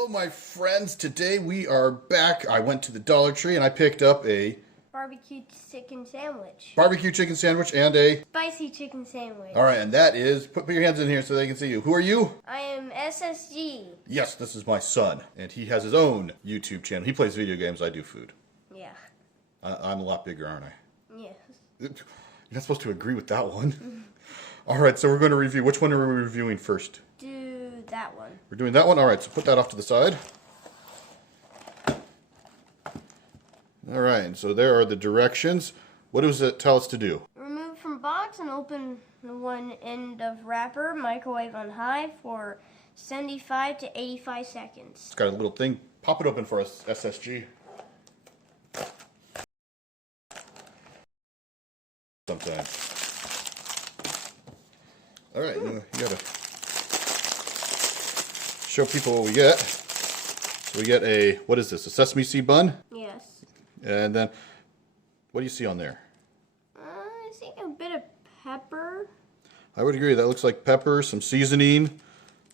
Hello, my friends. Today we are back. I went to the Dollar Tree and I picked up a barbecue chicken sandwich. Barbecue chicken sandwich and a spicy chicken sandwich. All right, and that is, put your hands in here so they can see you. Who are you? I am SSG. Yes, this is my son, and he has his own YouTube channel. He plays video games. I do food. Yeah. I'm a lot bigger, aren't I? Yes. You're not supposed to agree with that one. All right, so we're going to review. Which one are we reviewing first? Do that one. We're doing that one? All right, so put that off to the side. All right, and so there are the directions. What does it tell us to do? Remove from box and open one end of wrapper. Microwave on high for 75 to 85 seconds. It's got a little thing. Pop it open for us, SSG. Sometimes. All right, you gotta show people what we get. So we get a, what is this, a sesame seed bun? Yes. And then, what do you see on there? I see a bit of pepper. I would agree, that looks like pepper, some seasoning.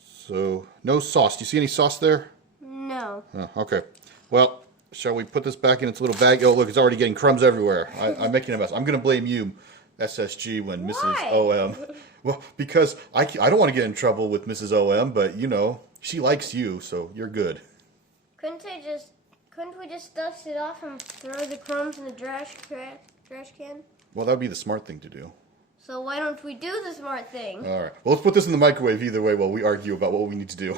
So, no sauce. Do you see any sauce there? No. Oh, okay. Well, shall we put this back in its little bag? Oh, look, it's already getting crumbs everywhere. I'm making a mess. I'm going to blame you, SSG, when Mrs. OM. Well, because I don't want to get in trouble with Mrs. OM, but, you know, she likes you, so you're good. Couldn't we just dust it off and throw the crumbs in the trash can? Well, that would be the smart thing to do. So why don't we do the smart thing? All right. Well, let's put this in the microwave either way while we argue about what we need to do.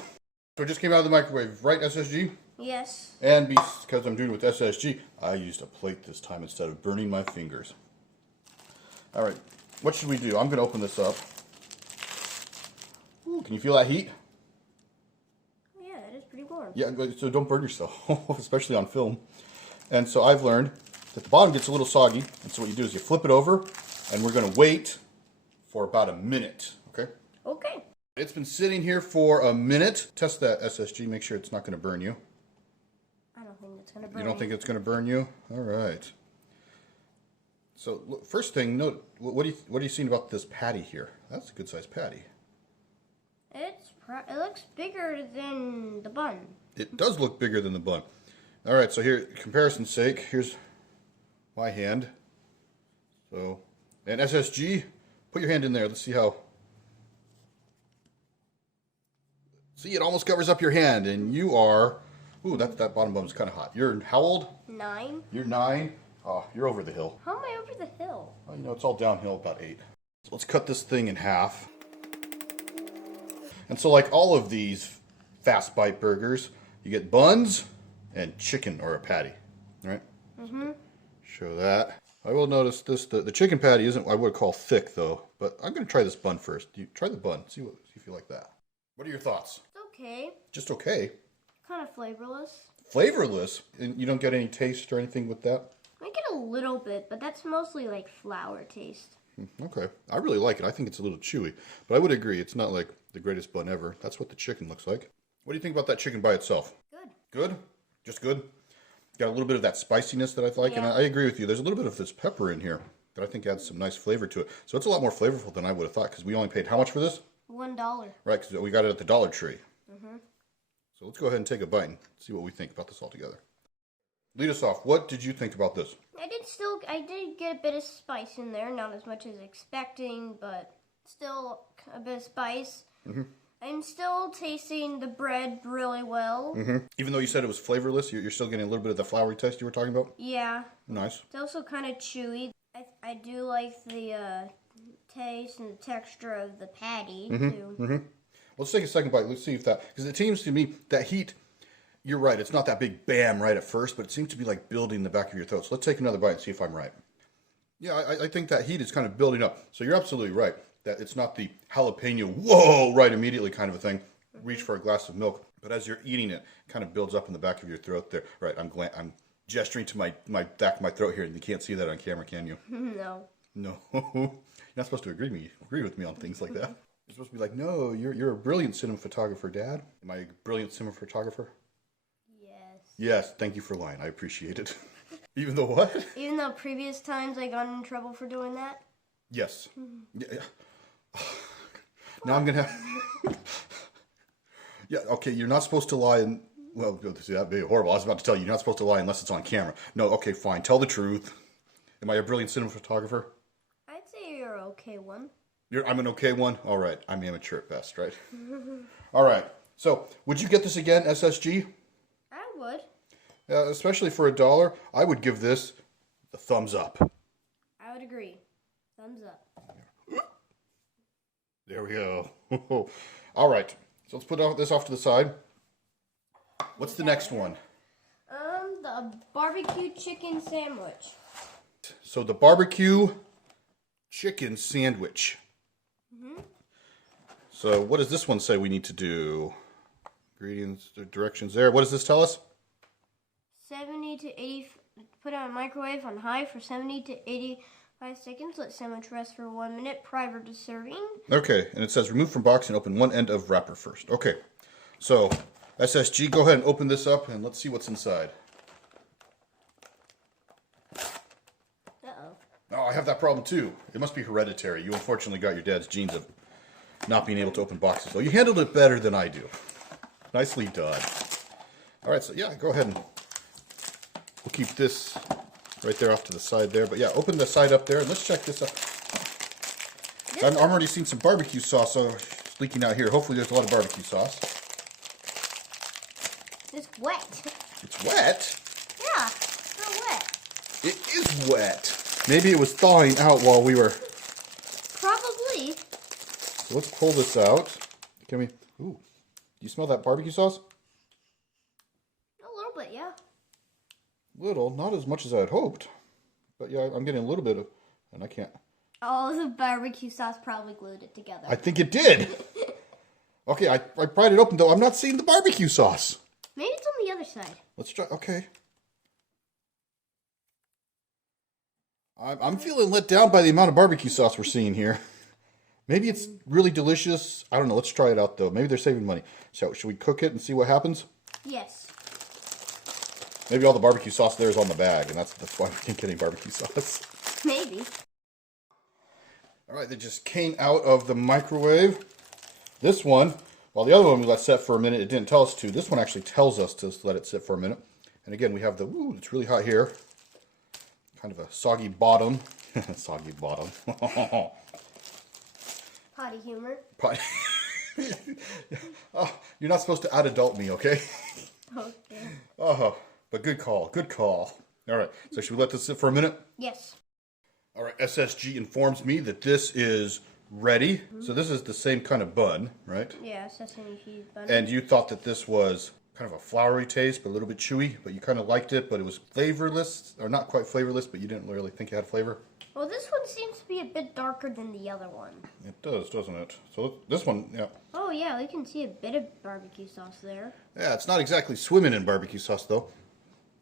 So it just came out of the microwave, right, SSG? Yes. And because I'm doing it with SSG, I used a plate this time instead of burning my fingers. All right. What should we do? I'm going to open this up. Ooh, can you feel that heat? Yeah, it is pretty warm. Yeah, so don't burn yourself, especially on film. And so I've learned that the bottom gets a little soggy, and so what you do is you flip it over, and we're going to wait for about a minute, okay? Okay. It's been sitting here for a minute. Test that, SSG, make sure it's not going to burn you. I don't think it's going to burn You don't think it's going to burn you? All right. So look, first thing, note, what are you seeing about this patty here? That's a good sized patty. It looks bigger than the bun. It does look bigger than the bun. All right, so here, comparison's sake, here's my hand. So, and SSG, put your hand in there. Let's see how. See, it almost covers up your hand, and you are. Ooh, that bottom bun is kind of hot. You're how old? 9. You're 9. Oh, you're over the hill. How am I over the hill? Well, you know, it's all downhill about 8. So let's cut this thing in half. And so like all of these fast bite burgers, you get buns and chicken or a patty, right? Mm-hmm. Show that. I will notice this, the chicken patty isn't what I would call thick though, but I'm going to try this see you try the bun, see if you like that. What are your thoughts? It's okay. Just okay. Kind of flavorless. Flavorless? And you don't get any taste or anything with that? I get a little bit, but that's mostly like flour taste. Okay. I really like it. I think it's a little chewy. But I would agree, it's not like the greatest bun ever. That's what the chicken looks like. What do you think about that chicken by itself? Good. Good? Just good? Got a little bit of that spiciness that I like, Yeah. and I agree with you. There's a little bit of this pepper in here that I think adds some nice flavor to it. So it's a lot more flavorful than I would have thought, because we only paid how much for this? $1. Right, because we got it at the Dollar Tree. Mm-hmm. So let's go ahead and take a bite and see what we think about this all together. Lead us off. What did you think about this? I did get a bit of spice in there, not as much as expecting, but still a bit of spice. Mm-hmm. I'm still tasting the bread really well. Mm-hmm. Even though you said it was flavorless, you're still getting a little bit of the floury taste you were talking about? Yeah. Nice. It's also kind of chewy. I do like the taste and the texture of the patty, too. Mm-hmm. Let's take a second bite. Let's see if that... Because it seems to me that heat... You're right. It's not that big bam right at first, but it seems to be like building in the back of your throat. So let's take another bite and see if I'm right. Yeah, I think that heat is kind of building up. So you're absolutely right that it's not the jalapeno, whoa, right immediately kind of a thing. Reach for a glass of milk. But as you're eating it, it kind of builds up in the back of your throat there. Right, I'm gesturing to my back of my throat here, and you can't see that on camera, can you? No. No. You're not supposed to agree with me on things like that. You're supposed to be like, no, you're a brilliant cinematographer, Dad. Am I a brilliant cinematographer? Yes, thank you for lying. I appreciate it. Even though what? Even though previous times I got in trouble for doing that? Yes. Yeah. Now I'm going to have... Yeah, okay, you're not supposed to lie Well, see, that'd be horrible. I was about to tell you, you're not supposed to lie unless it's on camera. No, okay, fine. Tell the truth. Am I a brilliant cinematographer? I'd say you're an okay one. I'm an okay one? All right. I'm amateur at best, right? All right. So, would you get this again, SSG? I would. Especially for $1, I would give this the thumbs up. I would agree. Thumbs up. There we go. All right. So let's put this off to the side. What's the next one? The barbecue chicken sandwich. So the barbecue chicken sandwich. So what does this one say we need to do? Ingredients, the directions there. What does this tell us? 70 to 80. Put on a microwave on high for 70 to 85 seconds. Let sandwich rest for 1 minute prior to serving. Okay, and it says remove from box and open one end of wrapper first. Okay, so SSG, go ahead and open this up and let's see what's inside. Uh-oh. Oh, I have that problem too. It must be hereditary. You unfortunately got your dad's genes of not being able to open boxes. So you handled it better than I do. Nicely done. All right, so yeah, go ahead and we'll keep this right there off to the side there. But yeah, open the side up there and let's check this out. I've already seen some barbecue sauce leaking out here. Hopefully there's a lot of barbecue sauce. It's wet. It's wet? Yeah, it's real wet. It is wet. Maybe it was thawing out while we were... Probably. So let's pull this out. Can we... Ooh. Do you smell that barbecue sauce? A little bit, yeah. Little. Not as much as I had hoped. But yeah, I'm getting a little bit of... And I can't... Oh, the barbecue sauce probably glued it together. I think it did. Okay, I pried it open, though. I'm not seeing the barbecue sauce. Maybe it's on the other side. Let's try... Okay. I'm feeling let down by the amount of barbecue sauce we're seeing here. Maybe it's really delicious. I don't know. Let's try it out, though. Maybe they're saving money. So, should we cook it and see what happens? Yes. Maybe all the barbecue sauce there is on the bag, and that's why we can't get any barbecue sauce. Maybe. All right, they just came out of the microwave. This one, while the other one we let set for a minute, it didn't tell us to. This one actually tells us to let it sit for a minute. And again, we have the, ooh, it's really hot here. Kind of a soggy bottom. Soggy bottom. Potty humor. Potty. Oh, you're not supposed to out-adult me, okay? Okay. Oh, but good call, good call. All right, so should we let this sit for a minute? Yes. All right, SSG informs me that this is ready. So this is the same kind of bun, right? Yeah, sesame cheese bun. And you thought that this was kind of a floury taste, but a little bit chewy, but you kind of liked it, but it was flavorless, or not quite flavorless, but you didn't really think it had flavor? Well, this one seems to be a bit darker than the other one. It does, doesn't it? So this one, yeah. Oh, yeah, we can see a bit of barbecue sauce there. Yeah, it's not exactly swimming in barbecue sauce, though.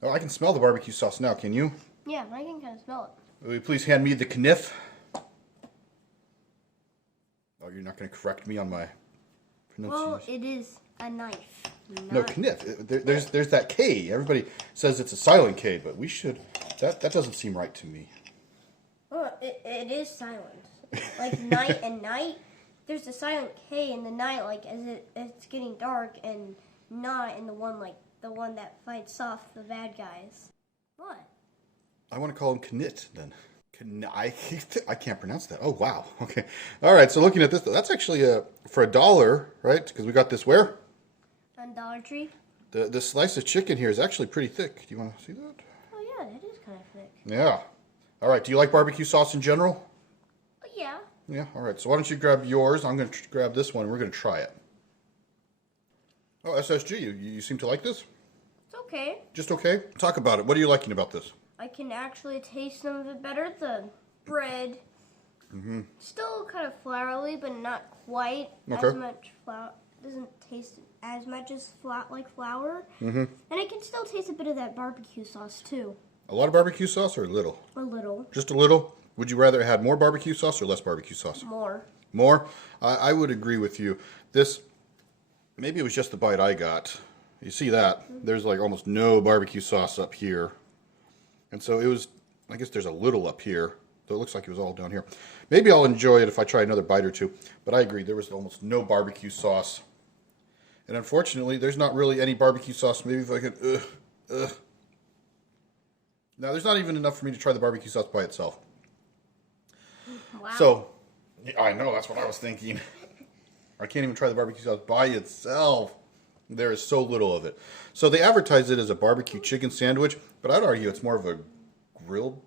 Oh, I can smell the barbecue sauce now, can you? Yeah, I can kind of smell it. Will you please hand me the kniff? Oh, you're not going to correct me on my pronunciation? Well, it is a knife. No, kniff. There's that K. Everybody says it's a silent K, but we should... That doesn't seem right to me. Well, it is silent. Like night and night, there's a silent K in the night, like as it's getting dark, and not in the one that fights off the bad guys. What? I want to call him Knit then. I can't pronounce that. Oh, wow. Okay. All right, so looking at this, that's actually for $1, right? Because we got this where? On Dollar Tree? The slice of chicken here is actually pretty thick. Do you want to see that? Oh, yeah, that is kind of thick. Yeah. All right, do you like barbecue sauce in general? Yeah. Yeah, all right. So why don't you grab yours? I'm going to grab this one, and we're going to try it. Oh, SSG, you seem to like this? It's okay. Just okay? Talk about it. What are you liking about this? I can actually taste some of it better. The bread, still kind of flourly, but not quite as much flour. Doesn't taste as much as like flour. And I can still taste a bit of that barbecue sauce too. A lot of barbecue sauce or a little? A little. Just a little? Would you rather it had more barbecue sauce or less barbecue sauce? More. More? I would agree with you. This, maybe it was just the bite I got. You see that? There's like almost no barbecue sauce up here. And so it was, I guess there's a little up here, though it looks like it was all down here. Maybe I'll enjoy it if I try another bite or two, but I agree, there was almost no barbecue sauce. And unfortunately, there's not really any barbecue sauce. Maybe if I could, Now, there's not even enough for me to try the barbecue sauce by itself. Wow. So, yeah, I know, that's what I was thinking. I can't even try the barbecue sauce by itself. There is so little of it. So they advertise it as a barbecue chicken sandwich, but I'd argue it's more of a grilled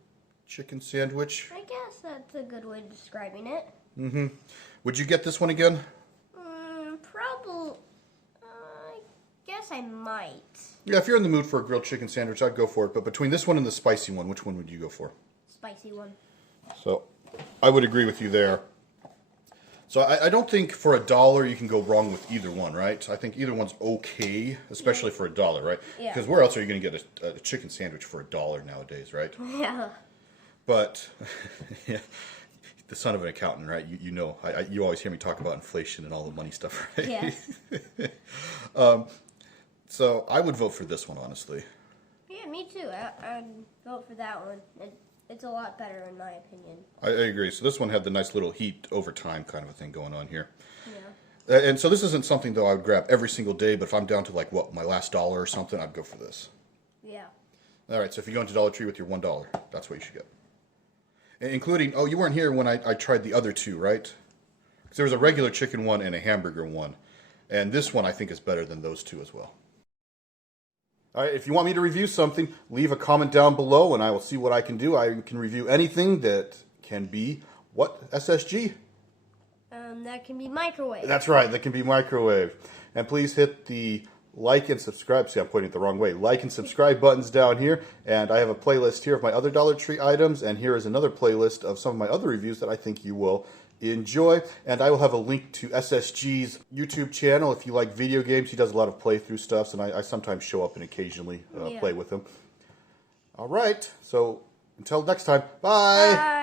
chicken sandwich. I guess that's a good way of describing it. Mm-hmm. Would you get this one again? Probably. I guess I might. Yeah, if you're in the mood for a grilled chicken sandwich, I'd go for it. But between this one and the spicy one, which one would you go for? Spicy one. So I would agree with you there. So I don't think for $1 you can go wrong with either one, right? I think either one's okay, especially for $1, right? Yeah. Because where else are you going to get a chicken sandwich for $1 nowadays, right? Yeah. But yeah, the son of an accountant, right? You know, you always hear me talk about inflation and all the money stuff, right? Yes. So I would vote for this one, honestly. Yeah, me too. I'd vote for that one. It's a lot better in my opinion. I agree. So this one had the nice little heat over time kind of a thing going on here. Yeah. And so this isn't something, though, I would grab every single day, but if I'm down to, like, what, my last dollar or something, I'd go for this. Yeah. All right, so if you go into Dollar Tree with your $1, that's what you should get. Including, oh, you weren't here when I tried the other two, right? Because there was a regular chicken one and a hamburger one. And this one, I think, is better than those two as well. All right, if you want me to review something, leave a comment down below, and I will see what I can do. I can review anything that can be, what, SSG? That can be microwave. That's right, that can be microwave. And please hit the like and subscribe. See, I'm pointing it the wrong way. Like and subscribe buttons down here. And I have a playlist here of my other Dollar Tree items. And here is another playlist of some of my other reviews that I think you will enjoy. And I will have a link to SSG's YouTube channel. If you like video games, he does a lot of playthrough stuff. And I sometimes show up and occasionally play with him. All right, so until next time, bye. Bye.